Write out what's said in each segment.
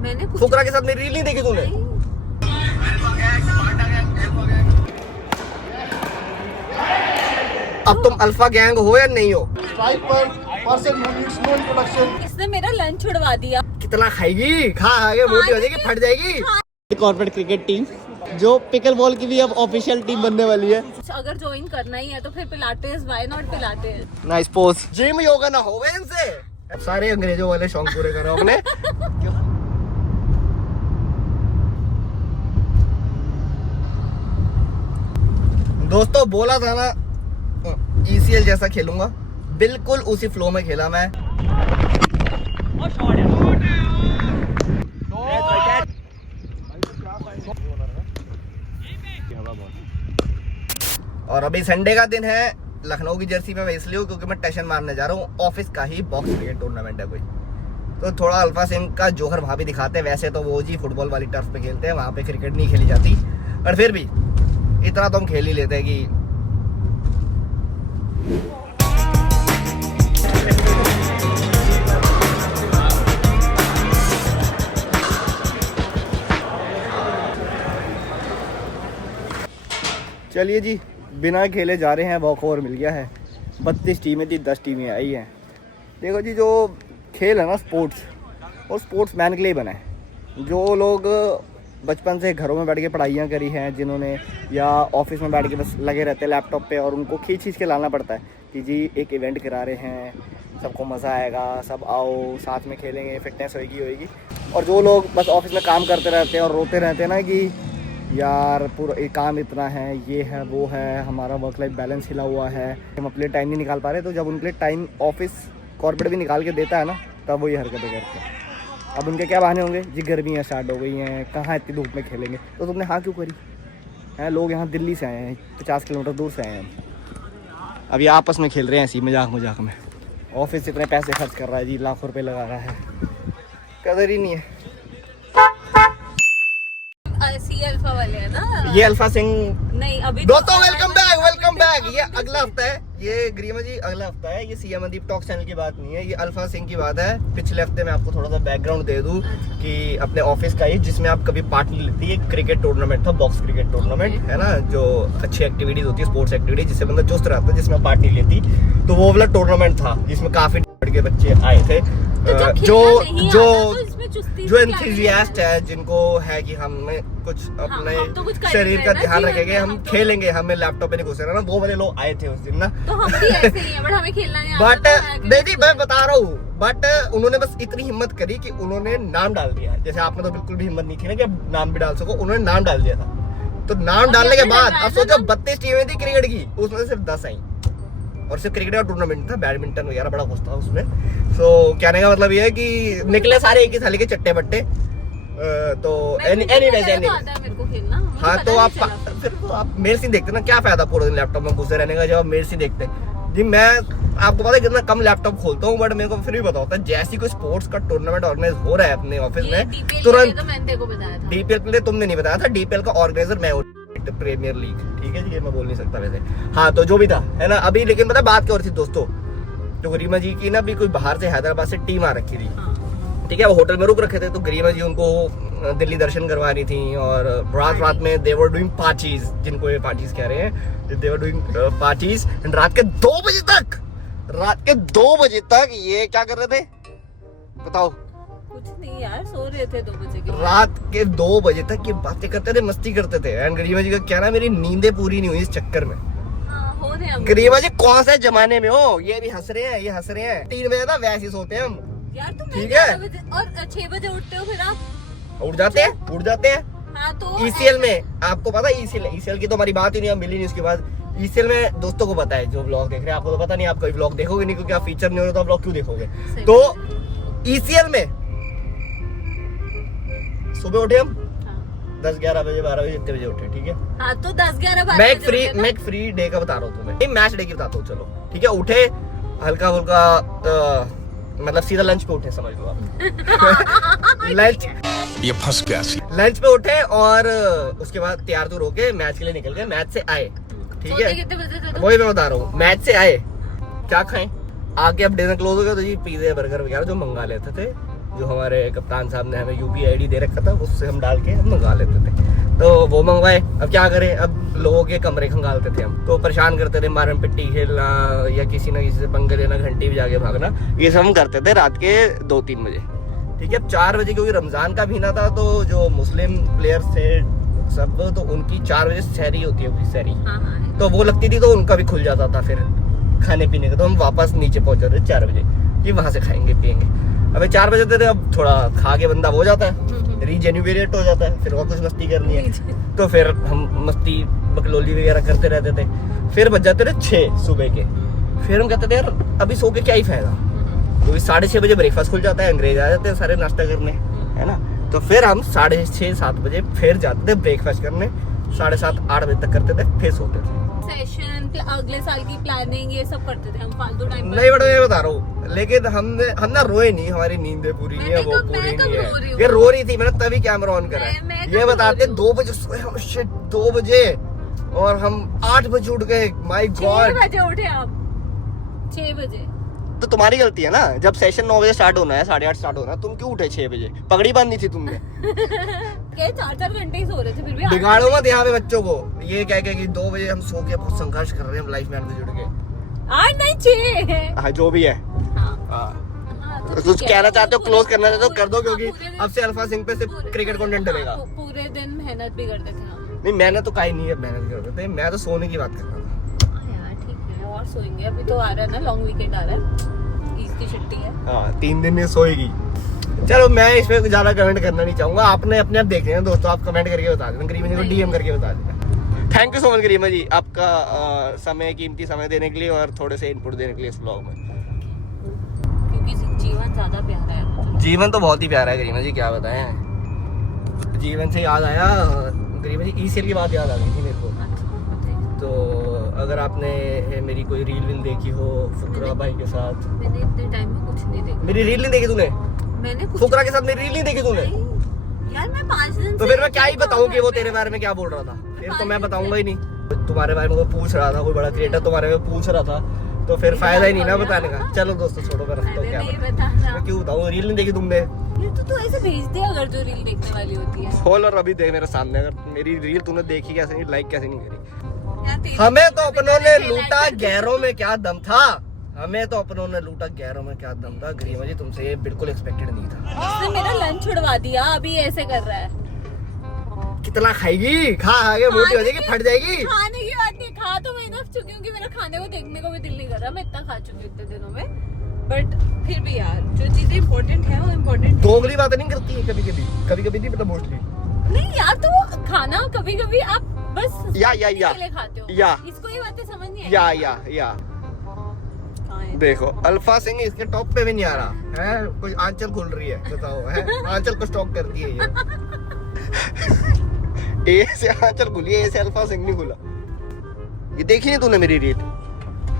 मैंने फुकरा के साथ मेरी रील नहीं देखी तूने? अब तुम अल्फा गैंग हो या नहीं हो? इसने मेरा लंच छुड़वा दिया। कितना खाएगी? खा के मोटी हो जाएगी, फट जाएगी। कॉर्पोरेट क्रिकेट टीम जो पिकल बॉल की भी अब ऑफिशियल टीम बनने वाली है। अगर ज्वाइन करना ही है तो फिर Pilates, why not Pilates. Nice post. Gym yoga ना हो इनसे। सारे अंग्रेजों वाले शौक पूरे करो अपने। दोस्तों बोला था ना ECL जैसा खेलूंगा, बिल्कुल उसी फ्लो में खेला मैं। और अभी संडे का दिन है, लखनऊ की जर्सी में मैं इसलिए हूँ क्योंकि मैं टशन मारने जा रहा हूँ। ऑफिस का ही बॉक्स क्रिकेट टूर्नामेंट है कोई, तो थोड़ा अल्फा सिंह का जोहर वहाँ भी दिखाते हैं। वैसे तो वो जी फुटबॉल वाली टर्फ पे खेलते हैं, वहाँ पे क्रिकेट नहीं खेली जाती, पर फिर भी इतना तो हम खेल ही लेते हैं कि चलिए जी, बिना खेले जा रहे हैं। वॉक ओवर मिल गया है। 32 टीमें थी, 10 टीमें आई हैं। देखो जी, जो खेल है ना स्पोर्ट्स, और स्पोर्ट्स मैन के लिए बना है। जो लोग बचपन से घरों में बैठ के पढ़ाइयाँ करी हैं जिन्होंने, या ऑफिस में बैठ के बस लगे रहते हैं लैपटॉप पे, और उनको खींच के लाना पड़ता है कि जी एक इवेंट करा रहे हैं, सबको मज़ा आएगा, सब आओ साथ में खेलेंगे, फिटनेस होएगी। और जो लोग बस ऑफिस में काम करते रहते हैं और रोते रहते हैं ना कि यार पूरा एक काम इतना है, ये है वो है, हमारा वर्क लाइफ बैलेंस हिला हुआ है, हम अपने टाइम नहीं निकाल पा रहे, तो जब उनके लिए टाइम ऑफिस कॉर्पोरेट भी निकाल के देता है ना, तब वो ये हरकतें करते हैं। अब उनके क्या बहाने होंगे जी, गर्मियाँ स्टार्ट हो गई हैं, कहाँ इतनी धूप में खेलेंगे। तो तुमने हाँ क्यों करी है? लोग यहाँ दिल्ली से आए हैं, 50 किलोमीटर दूर से आए हैं, अब ये आपस में खेल रहे हैं ऐसी मजाक में। ऑफिस इतने पैसे खर्च कर रहा है जी, लाखों रुपए लगा रहा है, कदर ही नहीं है। सी अल्फा वाले है ना ये अल्फा सिंह नहीं अभी दोस्तों, वेलकम बैक। ये अगला हफ्ता है, ये ग्रीमा जी अगला हफ्ता है। ये सीएम मनदीप टॉक चैनल की बात नहीं है, ये अल्फा सिंह की बात है। पिछले हफ्ते मैं आपको थोड़ा सा बैकग्राउंड दे दूं कि अपने ऑफिस का ही, जिसमें आप कभी पार्ट नहीं लेती, एक क्रिकेट टूर्नामेंट था, बॉक्स क्रिकेट टूर्नामेंट है ना, जो अच्छी एक्टिविटीज होती है, स्पोर्ट्स एक्टिविटी जिससे बंदा चुस्त रहता है, जिसमें पार्ट नहीं लेती। तो वो वाला टूर्नामेंट था जिसमें काफी के बच्चे आए थे, जो एंथुसियास्ट है, जिनको है कि हमें कुछ अपने शरीर का ध्यान रखेंगे, हम खेलेंगे, हमें लैपटॉप पे नहीं घुसे रहना, वो वाले लोग आए थे उस दिन ना। तो हम भी ऐसे ही हैं, बट हमें खेलना नहीं आता। बट नहीं, मैं बता रहा हूँ, बट उन्होंने बस इतनी हिम्मत करी कि उन्होंने नाम डाल दिया। जैसे आपने तो बिल्कुल भी हिम्मत नहीं थी ना कि आप नाम भी डाल सको, उन्होंने नाम डाल दिया था। तो नाम डालने के बाद अब सोचो 32 टीमें थी क्रिकेट की, उसमें से सिर्फ 10 आई, और सिर्फ क्रिकेट का टूर्नामेंट था, बैडमिंटन वगैरह बड़ा कुछ था उसमें। तो कहने का मतलब ये है कि निकले सारे एक ही थाली के चट्टे बट्टे। तो हाँ, तो आप फिर तो आप मेरे से देखते ना, क्या फायदा पूरे दिन लैपटॉप में घुसे रहने का जब आप मेरे से देखते जी। मैं आपको पता है कितना कम लैपटॉप खोलता हूँ, बट मेरे को फिर भी पता होता है जैसे कोई स्पोर्ट्स का टूर्नामेंट ऑर्गेनाइज हो रहा है अपने ऑफिस में, तुरंत DPL के लिए तुमने नहीं बताया था, DPL का ऑर्गेनाइजर मैं हूँ, प्रीमियर लीग, ठीक है जी, ये मैं बोल नहीं सकता वैसे। हाँ, तो जो भी था है ना अभी, लेकिन पता बात क्या हो रही थी दोस्तों, जो गरिमा जी की ना भी कोई बाहर से हैदराबाद से टीम आ रखी थी, ठीक है, वो होटल में रुक रखे थे, तो गरिमा जी उनको दिल्ली दर्शन करवा रही थी, और रात में दे वर डूइंग पार्टीज, जिनको ये पार्टीज कह रहे हैं, दे वर डूइंग पार्टीज, रात के 2 बजे तक ये क्या कर रहे थे बताओ? कुछ नहीं यार, सो रहे थे 2 बजे के, रात के 2 बजे तक ये बातें करते थे, मस्ती करते थे। एंड गरिमा जी का कहना मेरी नींदें पूरी नहीं हुई इस चक्कर में। हो रहे हैं गरिमा जी कौन से जमाने में हो, ये भी हंस रहे हैं, ये हंस रहे हैं। 3 बजे तक वैसे ही सोते हैं हम यार, तुम ठीक है, और 6 बजे उठते हो, फिर आप उठ जाते हैं। हाँ, तो ECL में आपको पता है, ECL की तो हमारी बात ही नहीं, मिली नहीं उसके बाद। ECL में दोस्तों को पता है, जो व्लॉग देख रहे हैं, आपको तो पता नहीं, आप कोई व्लॉग देखोगे नहीं क्योंकि आप फीचर नहीं हो रहे, तो आप व्लॉग क्यों देखोगे? तो ECL में सुबह उठे हम 10-11 बजे, 12 बजे, जितने बजे उठे, ठीक है। हाँ, तो 10-11 मैं एक फ्री डे का बता रहा हूँ तुम्हें, मैच डे की बताता हूँ, चलो ठीक है। उठे हल्का फुल्का, मतलब सीधा लंच पे उठे, समझ लो आप। लंच ये फंस गया। लंच पे उठे और उसके बाद तैयार तो होके मैच के लिए निकल गए। मैच से आए, ठीक है, वही मैं बता रहा हूँ। मैच से आए, क्या खाएं, आके अब डिनर क्लोज हो गया, तो जी पिज़्ज़ा बर्गर वगैरह जो मंगा लेते थे, जो हमारे कप्तान साहब ने हमें UPI ID दे रखा था, उससे हम डाल के हम मंगा लेते थे। तो वो मंगवाए। अब क्या करें, अब लोगों के कमरे खंगालते थे हम, तो परेशान करते थे, मारम पिट्टी खेलना या किसी ना किसी से पंगे लेना, घंटी बजा के भागना, ये सब हम करते थे रात के 2-3 बजे। ठीक है, अब 4 बजे क्योंकि रमजान का महीना था, तो जो मुस्लिम प्लेयर्स थे सब, तो उनकी 4 बजे सहरी होती है, सहरी, तो वो लगती थी, तो उनका भी खुल जाता था फिर खाने पीने का। तो हम वापस नीचे पहुंच जाते 4 बजे कि वहां से खाएंगे पियेंगे। अबे 4 बजे थे, अब थोड़ा खा के बंदा हो जाता है, रीजेन्युएट हो जाता है, फिर और कुछ मस्ती करनी है, तो फिर हम मस्ती बकलोली वगैरह करते रहते थे। फिर बज जाते थे 6 सुबह के। फिर हम कहते थे यार अभी सो के क्या ही फायदा, क्योंकि 6:30 बजे ब्रेकफास्ट खुल जाता है, अंग्रेज आ जाते हैं सारे नाश्ता करने, है ना। तो फिर हम 6:30-7 बजे फिर जाते थे ब्रेकफास्ट करने, 7:30-8 बजे तक करते थे, फिर सोते थे। सेशन, अगले साल की प्लानिंग, ये सब करते थे हम फालतू टाइम पर। नहीं बड़ा, मैं बता रहा हूँ, लेकिन हम ना रोए नहीं, हमारी नींदें पूरी नहीं है, वो पूरी नहीं है। ये रो रही थी, मैंने तभी कैमरा ऑन करा है। ये बताते 2 बजे सोए हम, शिट 2 बजे, और हम 8 बजे उठ गए। माय गॉड, 6 बजे उठे आप, 6 बजे। तो तुम्हारी गलती है ना, जब सेशन 9 बजे स्टार्ट होना है, 8:30 स्टार्ट होना है, तुम क्यों उठे 6 बजे? पगड़ी बांधनी थी तुमने। क्या 4-4 घंटे ही सो रहे थे, फिर भी बिगाड़ो मत यहाँ पे बच्चों को, ये कह के कि 2 बजे हम सो के बहुत संघर्ष कर रहे हैं, हम लाइफ में जुड़ के। 8 नहीं 6। हाँ जो भी है, तो कुछ कहना चाहते हो, क्लोज करना चाहते हो, कर दो, क्योंकि अब से अल्फा सिंह पे सिर्फ क्रिकेट कंटेंट डलेगा। पूरे दिन मेहनत भी करते थे हम। नहीं मेहनत तो कहीं नहीं है, मेहनत करते थे, मैं तो सोने की बात कर रहा था। यार ठीक है, और सोएंगे, अभी तो आ रहा है ना, लॉन्ग वीकेंड आ रहा है, ईद की छुट्टी है। हाँ 3 दिन में सोएगी। चलो मैं इसमें ज्यादा कमेंट करना नहीं चाहूंगा, आपने अपने आप देख लेना दोस्तों, आप कमेंट करके बता देना, गरिमा जी को DM करके बता देना। थैंक यू सो मच गरिमा जी, आपका समय, कीमती समय देने के लिए और थोड़े से इनपुट देने के लिए इस ब्लॉग में, क्योंकि जीवन ज्यादा प्यारा है मुझे। जीवन तो बहुत ही प्यारा है गरिमा जी, क्या बताएं। जीवन से याद आया गरिमा जी, ECL की बात याद आ गई थी मेरे को। तो अगर आपने मेरी कोई रील देखी हो फुकरा भाई के साथ, मैंने इतने टाइम में कुछ नहीं देखा। मेरी रील नहीं देखी तूने? मैंने फुकरा के साथ मेरी रील नहीं देखी तूने? यार मैं 5 दिन तो फिर मैं क्या ही बताऊं कि वो तेरे बारे में क्या बोल रहा था, फिर तो मैं बताऊंगा ही नहीं। तुम्हारे बारे में वो पूछ रहा था, कोई बड़ा क्रिएटर तुम्हारे में पूछ रहा था, तो फिर फायदा ही नहीं ना बताने का। चलो दोस्तों छोड़ो, मैं रखता हूँ, क्या मैं क्यों बताऊँ, रील नहीं देखी तुमने? तो ऐसे भेज दे अगर जो रील देखने वाली होती है। खोल और अभी देख मेरे सामने, अगर मेरी रील तूने देखी कैसे नहीं, लाइक कैसे नहीं करी। यार हमें तो अपनों ने लूटा, गैरों में क्या दम था, हमें तो अपनों ने लूटा, गैरों में क्या दम था। गरिमा जी तुमसे ये बिल्कुल एक्सपेक्टेड नहीं था। इसने मेरा लंच छुड़वा दिया, अभी ऐसे कर रहा है। कितना खाएगी, खा के मोटी हो जाएगी, फट जाएगी। खाने की बात नहीं, खा तो मैं इनफ चुकी हूँ कि मेरा खाने को देखने को भी दिल नहीं कर रहा, मैं इतना खा चुकी हूँ इतने दिनों में। बट फिर भी यार जो चीजें इम्पोर्टेंट है वो इम्पोर्टेंट। दोगली बातें नहीं करती है कभी कभी नहीं, मतलब मोस्टली नहीं यार, तो खाना कभी कभी आप बस या के लिए खाते हो, या इसको ये बातें समझ नहीं आई। या देखो अल्फा सिंह इसके टॉप पे भी नहीं आ रहा है, कोई आंचल खुल रही है, बताओ है आंचल को स्टॉक करती है ये। ए से आंचल खुली है, ए से अल्फा सिंह नहीं खुला। ये देखी नहीं तूने मेरी रील?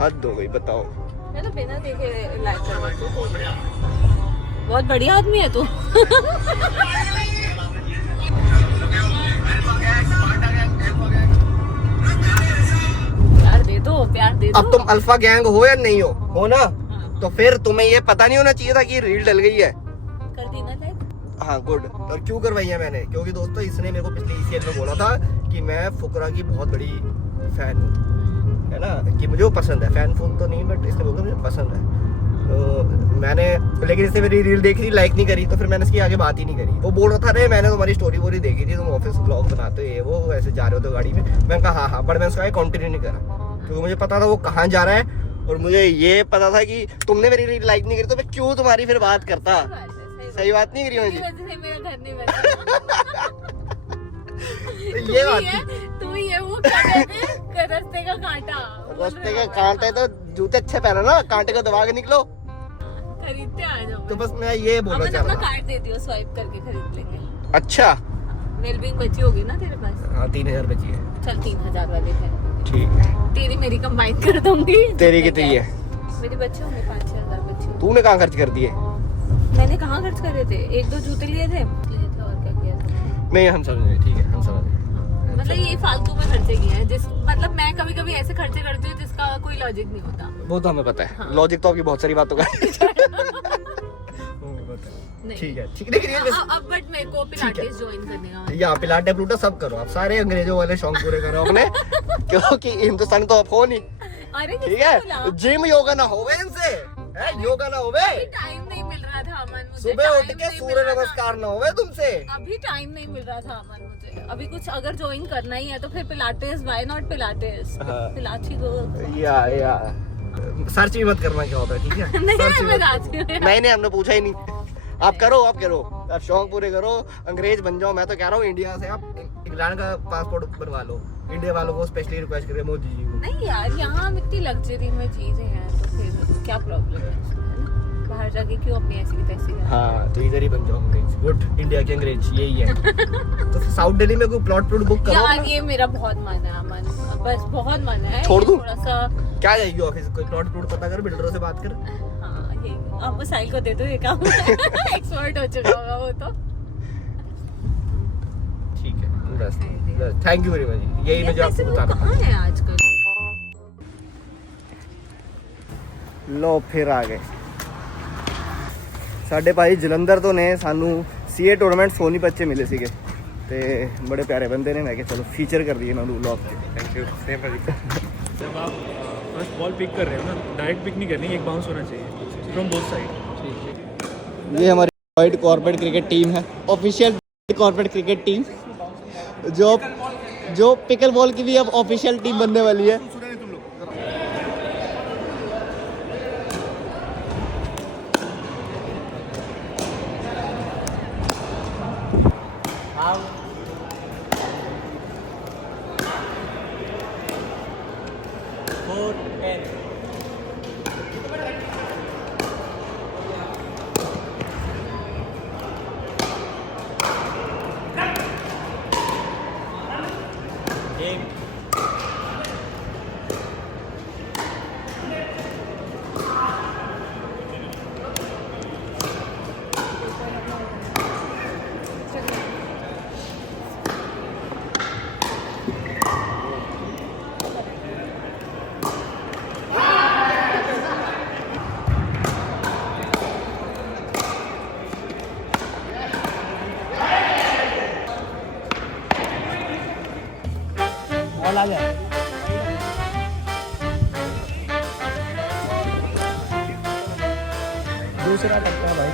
हद हो गई, बताओ। मैं तो बिना देखे लाइक करती हूं। बहुत बढ़िया आदमी है तू। प्यार दे दो। अब तुम अल्फा गैंग हो या नहीं हो ना? तो फिर तुम्हें ये पता नहीं होना चाहिए था कि रील डल गई है। कर दी ना लाइक। हाँ गुड। और क्यों करवाई है मैंने? क्योंकि दोस्तों इसने मेरे को पिछले ECL में बोला था कि मैं फुकरा की बहुत बड़ी फैन हूँ, है ना, कि मुझे वो पसंद है। फैन फोन तो नहीं, बट इसने बोला मुझे पसंद है। तो मैंने, लेकिन इसने मेरी रील देखी थी, लाइक नहीं करी, तो फिर मैंने इसकी आगे बात ही नहीं करी। वो बोल रहा था, अरे मैंने तुम्हारी स्टोरी वोरी देखी थी, तुम ऑफिस ब्लॉग बनाते हो, ये वो ऐसे जा रहे हो तो गाड़ी में। मैंने कहा हाँ, बट मैं उसका कंटिन्यू नहीं करा, क्योंकि मुझे पता था वो कहाँ जा रहा है, और मुझे ये पता था कि तुमने मेरी रील लाइक नहीं करी, तो मैं क्यों तुम्हारी फिर बात करता। सही बात नहीं करी मुझे। मेरा घर नहीं बना। ये बात तू ही है वो रास्ते का कांटा। रास्ते का कांटा है तो जूते अच्छे पहनो ना, कांटे को दबा के निकलो। खरीदते आ जाओ। तो बस मैं ये बोलना चाह रहा हूँ। कार्ड देती हूँ, स्वाइप करके खरीद लेंगे। अच्छा, वेलबींग बची होगी ना तेरे पास? हाँ 3000 बची है। चल 3000 वाले थे, ठीक है। तेरी मेरी कंबाइन कर दूंगी। तेरी कितनी है? मेरे बच्चे होंगे 5-6 हजार बच्चे। तूने कहाँ खर्च कर दिए? मैंने कहाँ खर्च करे थे? 1-2 जूते लिए थे और क्या किया था। नहीं हम समझ गए, ठीक है हम समझ गए। मतलब ये फालतू में खर्चे किए हैं, जिस मतलब मैं कभी कभी ऐसे खर्चे करती हूँ जिसका कोई लॉजिक नहीं होता। वो तो हमें पता है। हाँ। लॉजिक तो आपकी बहुत सारी बातों का ठीक है ठीक, लेकिन ये अब बट मेरे को पिलाटेस ज्वाइन करने का या पिलाटे प्लूटा सब करो आप, सारे अंग्रेजों वाले शौक पूरे करो अपने क्योंकि हिंदुस्तानी तो आप हो नहीं। अरे ठीक है, जिम योगा ना होवे इनसे, है योगा ना होवे, टाइम नहीं मिल रहा था अमन मुझे, सुबह उठ के सूर्य नमस्कार ना होवे तुमसे, अभी टाइम नहीं मिल रहा था अमन मुझे। अभी कुछ अगर ज्वाइन करना ही है तो फिर पिलाटेस, व्हाई नॉट पिलाटेस, पिलाची को या सर्च भी मत करना क्या होता है, ठीक है। नहीं मैं जाती हूँ। नहीं हमने पूछा ही नहीं, आप करो आप शौक पूरे करो, अंग्रेज बन जाओ। मैं तो कह रहा हूँ इंडिया से आप इंग्लैंड का पासपोर्ट बनवा लो, इंडिया वालों को स्पेशली रिक्वेस्ट करें मोदी जी को। नहीं यार, यहाँ इतनी लग्जरी में चीजें हैं तो फिर क्या प्रॉब्लम है उसमें, है ना? बाहर जाके क्यों अपनी ऐसी की तैसी करना? हाँ तो इधर ही बन जाओ अंग्रेज, गुड इंडिया के अंग्रेज यही है। तो साउथ दिल्ली में कोई प्लॉट बुक करो यार ये मेरा बहुत मन है अमन, बस बहुत मन है। छोड़ दूं? थोड़ा सा क्या जाएगी ऑफिस, कोई प्लॉट पता कर, बिल्डरों से बात कर। हाँ ये अब साइल को दे दो ये काम एक्सपर्ट हो चुका होगा वो तो। ठीक है बस थैंक यू वेरी मच, यही मुझे आपको बताना था। कहाँ है आजकल? लो फिर आ गए ਸਾਡੇ ਭਾਈ ਜਲੰਧਰ ਤੋਂ ਨੇ ਸਾਨੂੰ ਸੀਏ ਟੂਰਨਾਮੈਂਟ ਸੋਨੀਪਤ 'ਚ ਮਿਲੇ ਸੀਗੇ ਤੇ ਬੜੇ ਪਿਆਰੇ ਬੰਦੇ ਨੇ। ਮੈਂ ਕਿਹਾ ਚਲੋ ਫੀਚਰ कर दिए ਇਹਨਾਂ ਨੂੰ व्लॉग 'ਚ। थैंक यू सेम जब आप फर्स्ट बॉल पिक कर रहे हो ना, डायरेक्ट पिक नहीं करनी, एक बाउंस होना चाहिए फ्रॉम बोथ साइड। ये हमारी वर्ल्ड कॉर्पोरेट क्रिकेट टीम है, ऑफिशियल कॉर्पोरेट क्रिकेट टीम जो पिकल बॉल की भी अब ऑफिशियल टीम बनने वाली है। बॉल आ जाए दूसरा टक्का भाई,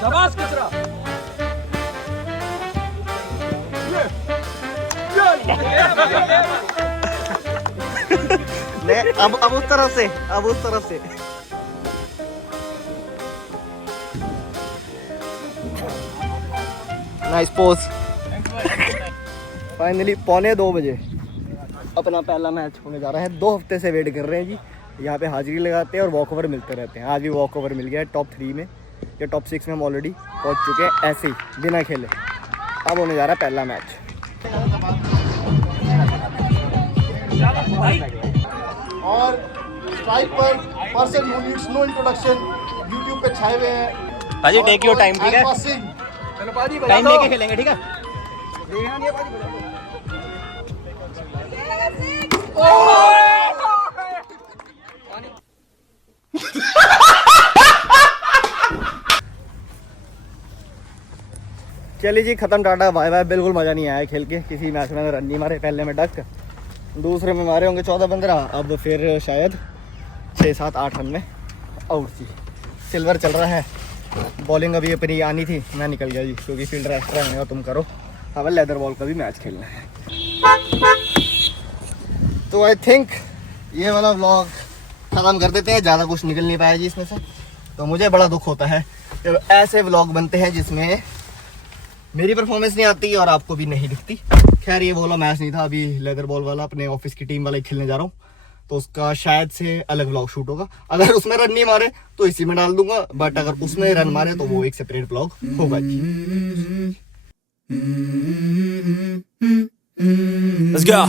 शाबाश किसरा। अब उस तरफ से, अब उस तरफ से। Nice pose. फाइनली 1:45 बजे अपना पहला मैच होने जा रहा है। 2 हफ्ते से वेट कर रहे हैं जी, यहाँ पे हाजिरी लगाते हैं और वॉक ओवर मिलते रहते हैं। आज भी वॉक ओवर मिल गया है टॉप 3 में, या टॉप 6 में हम ऑलरेडी पहुँच चुके हैं ऐसे ही बिना खेले। अब होने जा रहा है पहला मैच। और स्ट्राइक पर person who needs no introduction YouTube पे छाए हुए हैं। भाजी टेक योर टाइम, ठीक है, चलो पाजी टाइम लेके खेलेंगे, ठीक है। चलिए जी खत्म, टाटा बाय बाय। बिल्कुल मज़ा नहीं आया खेल के, किसी मैच में रन नहीं मारे। पहले में डक, दूसरे में मारे होंगे 14-15, अब फिर शायद 6-7-8 रन में आउट थी। सिल्वर चल रहा है। बॉलिंग अभी अपनी आनी थी, मैं निकल गया जी क्योंकि फील्डर एक्स्ट्रा है, तुम करो। हमें लेदर बॉल का भी मैच खेलना है। तो आई थिंक ये वाला व्लॉग ख़त्म कर देते हैं, ज़्यादा कुछ निकल नहीं पाया जी इसमें से। तो मुझे बड़ा दुख होता है जब ऐसे व्लॉग बनते हैं जिसमें मेरी परफॉर्मेंस नहीं आती और आपको भी नहीं दिखती। खैर ये वाला मैच नहीं था, अभी लेदर बॉल वाला अपने ऑफिस की टीम वाला ही खेलने जा रहा हूँ, तो उसका शायद से अलग व्लॉग शूट होगा। अगर उसमें रन नहीं मारे तो इसी में डाल दूंगा, बट अगर उसमें रन मारे तो वो एक सेपरेट व्लॉग होगा जी। Let's go.